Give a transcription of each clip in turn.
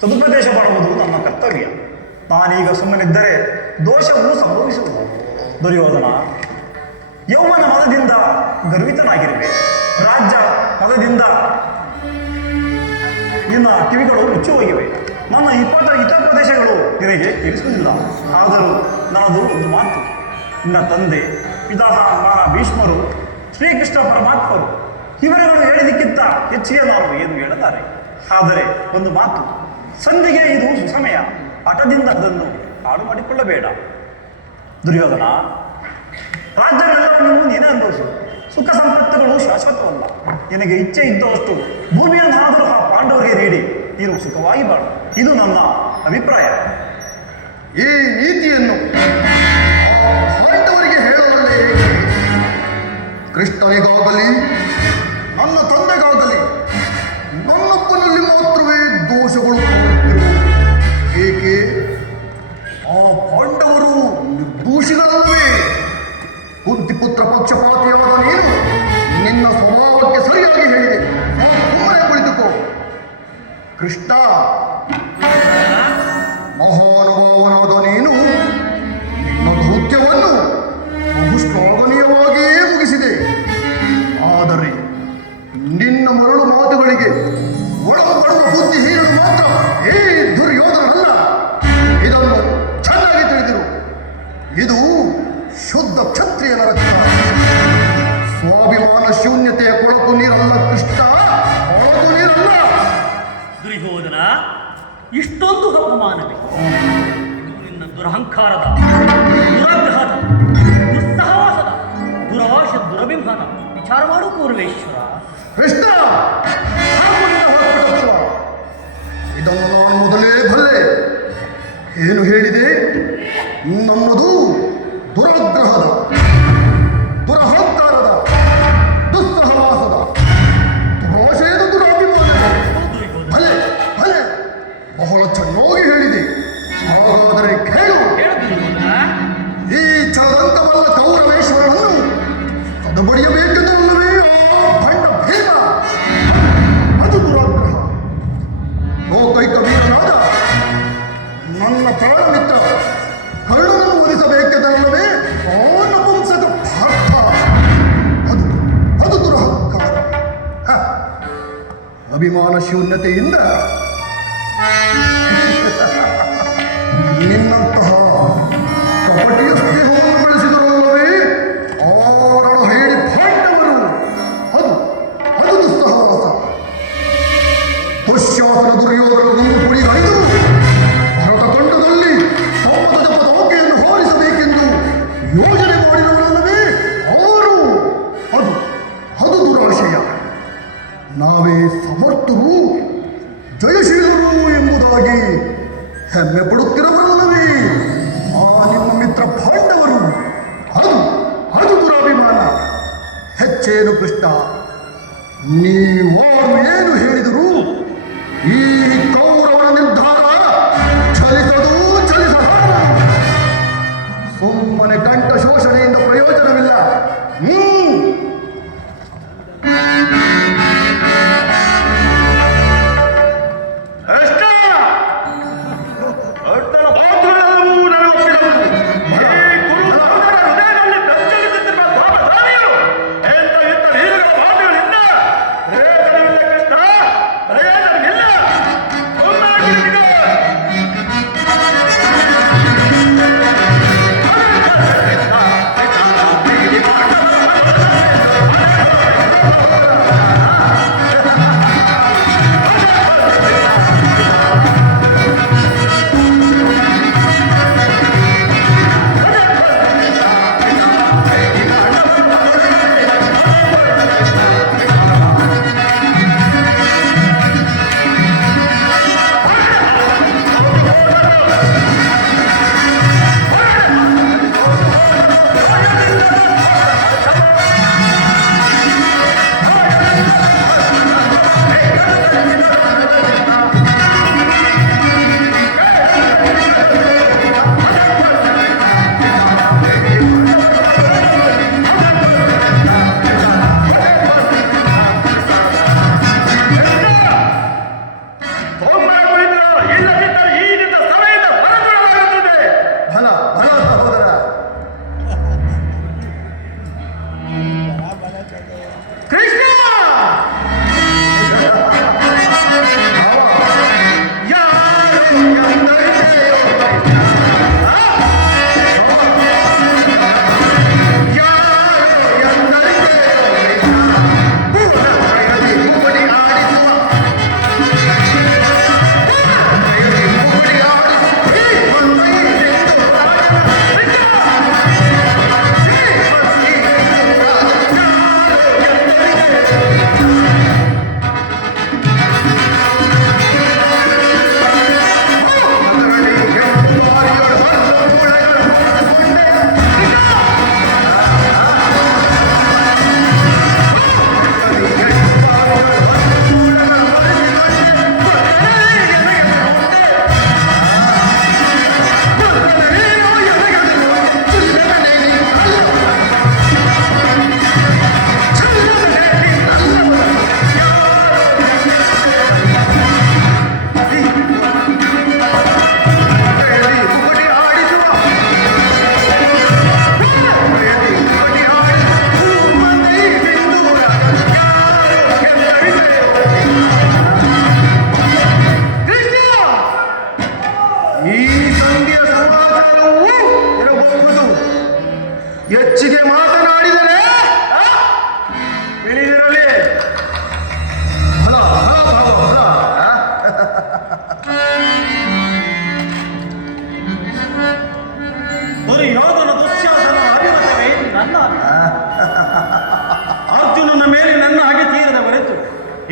ಸದುಪದೇಶ ಮಾಡುವುದು ನನ್ನ ಕರ್ತವ್ಯ. ನಾನೀಗ ಸುಮ್ಮನಿದ್ದರೆ ದೋಷವು ಸಂಭವಿಸುವುದು. ದುರ್ಯೋಧನ, ಯೌವನ ಮದದಿಂದ ಗರ್ವಿತನಾಗಿರುವೆ. ರಾಜ್ಯ ಮದದಿಂದ ನಿನ್ನ ಕಿವಿಗಳು ಮುಚ್ಚಿ ಹೋಗಿವೆ. ನನ್ನ ಇತರ ಪ್ರದೇಶಗಳು ನಿನಗೆ ಕೇಳಿಸುವುದಿಲ್ಲ. ಆದರೂ ನನ್ನದು ಒಂದು ಮಾತು. ನಿನ್ನ ತಂದೆ ಪಿತಾಮಹ ಭೀಷ್ಮರು, ಶ್ರೀಕೃಷ್ಣ ಪರಮಾತ್ಮರು ಇವರುಗಳು ಹೇಳಿದಕ್ಕಿಂತ ಹೆಚ್ಚಿಗೆ ನಾನು ಏನು ಹೇಳಲಾರೆ. ಆದರೆ ಒಂದು ಮಾತು, ಸಂಧಿಗೆ ಇದು ಸುಸಮಯ. ಹಠದಿಂದ ಅದನ್ನು ಹಾಳು ಮಾಡಿಕೊಳ್ಳಬೇಡ. ದುರ್ಯೋಧನ, ರಾಜ್ಯಗಳೆಲ್ಲವನ್ನೂ ನೀನೇ ಅನುಭವಿಸು. ಸುಖ ಸಂಪತ್ತುಗಳು ಶಾಶ್ವತವಲ್ಲ. ನಿನಗೆ ಇಚ್ಛೆ ಇದ್ದಷ್ಟು ಭೂಮಿಯನ್ನಾದರೂ ಆ ಪಾಂಡವರಿಗೆ ನೀಡಿ ನೀನು ಸುಖವಾಗಿ ಬಾಳು. ಇದು ನನ್ನ ಅಭಿಪ್ರಾಯ. ಈ ನೀತಿಯನ್ನು ಪಾಂಡವರಿಗೆ ಹೇಳಲೇ ಕೃಷ್ಣನಿಗಾಗಲಿ ನನ್ನ ತಂದೆಗಾಗಲಿ ನನ್ನಪ್ಪನಲ್ಲಿ ಮಾತ್ರವೇ ದೋಷಗಳು ಕಾಣುತ್ತಿರುವುದು. ಏಕೆ? ಆ ಪಾಂಡವರು ನಿರ್ದೋಷಿಗಳಲ್ಲವೇ? ಕುಂತಿಪುತ್ರ ಪಕ್ಷಪಾತಿಯಾದ ನೀನು ನಿನ್ನ ಸ್ವಭಾವಕ್ಕೆ ಸರಿಯಾಗಿ ಹೇಳಿದೆ. ಸುಮ್ಮನೆ ಕುಳಿತುಕೋ. ಕೃಷ್ಣ, ಮಹಾನುಭಾವನಾದ ನೀನು ನಿನ್ನ ದೌತ್ಯವನ್ನು ಬಹು ಶ್ಲಾಘನೀಯವಾಗಿಯೇ ಮುಗಿಸಿದೆ. ಆದರೆ ನಿನ್ನ ಮರಳು ಮಾತುಗಳಿಗೆ ಒಳಪಡುವ ಬುದ್ಧಿಹೀನನು ಮಾತ್ರ ಈ ದುರ್ಯೋಧನಲ್ಲ. ಇದನ್ನು ಚೆನ್ನಾಗಿ ತಿಳಿದಿರು. ಇದು ಶುದ್ಧ ಕ್ಷತ್ರಿಯನ ರಕ್ತ. ಸ್ವಾಭಿಮಾನ ಶೂನ್ಯತೆಯ ಕೊಳಕು ನೀರಲ್ಲ ಕೃಷ್ಣ, ಕೊಳಕು ನೀರಲ್ಲ. ದುರ್ಯೋಧನ, ಇಷ್ಟೊಂದು ಅಪಮಾನವೇ? ನಿನ್ನ ದುರಹಂಕಾರದ, ದುರಾಗ್ರಹದ, ದುಸ್ಸಹವಾಸದ, ದುರಾಶ ದುರಭಿಮಾನ ವಿಚಾರ ಮಾಡು ಪೂರ್ವೇಶ್ವರ. ಕೃಷ್ಣ, ಇದನ್ನು ನಾನು ಮೊದಲೇ ಬಲ್ಲೆ. ಏನು ಹೇಳಿದೆ? ನಮ್ಮದು ದುರಾಗ್ರಹದ, ದುರಹಂಕಾರದ, ದುಸ್ಸಹವಾಸದ, ದುರಾಶಯದ ದುರಾಭಿಮಾನ. ಭಲೆ ಭಲೆ, ಬಹಳ ಚೆನ್ನಾಗಿ ಹೇಳಿದೆ. ಹಾಗಾದರೆ ಕೇಳು. ಈ ಚಲದಂಕವಲ್ಲ ಕೌರವೇಶ್ವರನನ್ನು ಸದಬಡಿಯಬೇಕೆಂದಲ್ಲವೇ ಆ ಭಂಡ ಭೀಮ? ಅದು ದುರಾಗ್ರಹ. ಲೋಕೈಕ ವೀರನಾದ ನನ್ನ ಪ್ರಾಣ ಮಿತ್ರ ಕರ್ಣನನ್ನು ಒಲಿಸಬೇಕೆಂದಲ್ಲವೇ ಆ ನಪುಂಸಕ ಪಾರ್ಥ? ಅದು ಅದು ದುರಹಂಕಾರ. ಅಭಿಮಾನ ಶೂನ್ಯತೆಯಿಂದ ನಿನ್ನಂತಹ ಕಪಟಿಯ ಸ್ನೇಹವನ್ನು ಬೆಳೆಸಿದರಲ್ಲವೇ ಆರಣ ಹೇಳಿ ಪಾಂಡವರು. ಅದು ಅದು ದುಸ್ಸಹವಾಸ. ದುಶ್ಯಾಸನ ದುರ್ಯೋಧನರನ್ನು ಕುಡಿದೈದು ಭರತ ತಂಡದಲ್ಲಿ ಸಂಪದ ಪತಾಕೆಯನ್ನು ಹಾರಿಸಬೇಕೆಂದು ಯೋಜನೆ ಮಾಡಿದವರಲ್ಲವೇ ಅವರು. ಅದು ಅದು ದುರಾಶಯ. ನಾವೇ ಸಮರ್ಥರು, ಜಯಶೀಲರು ಎಂಬುದಾಗಿ ಹೆಮ್ಮೆ ಪಡುತ್ತಿರಬಲ್ಲವೇ ಆ ನಿಮ್ಮ ಮಿತ್ರ ಪಾಂಡವರು. ಅದು ಅದು ದುರಾಭಿಮಾನ. ಹೆಚ್ಚೇನು ಕೃಷ್ಣ, ನೀವಾರು ಏನು ಹೇಳಿದರು ಈ ಕೌರವನ ನಿರ್ಧಾರ ಚಲಿಸದು, ಚಲಿಸಬಾರದು. ಸುಮ್ಮನೆ ಕಂಠ ಶೋಷಣೆಯಿಂದ ಪ್ರಯೋಜನವಿಲ್ಲ.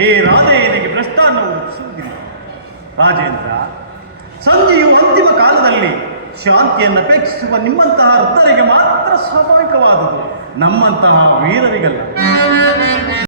ಈ ರಾಧೆಯನಿಗೆ ಭ್ರಷ್ಟಾನ್ನವು ರುಚಿಸುವುದಿಲ್ಲ. ರಾಜೇಂದ್ರ, ಸಂಜೆಯು ಅಂತಿಮ ಕಾಲದಲ್ಲಿ ಶಾಂತಿಯನ್ನು ಅಪೇಕ್ಷಿಸುವ ನಿಮ್ಮಂತಹ ವೃದ್ಧರಿಗೆ ಮಾತ್ರ ಸ್ವಾಭಾವಿಕವಾದುದು, ನಮ್ಮಂತಹ ವೀರರಿಗಲ್ಲ.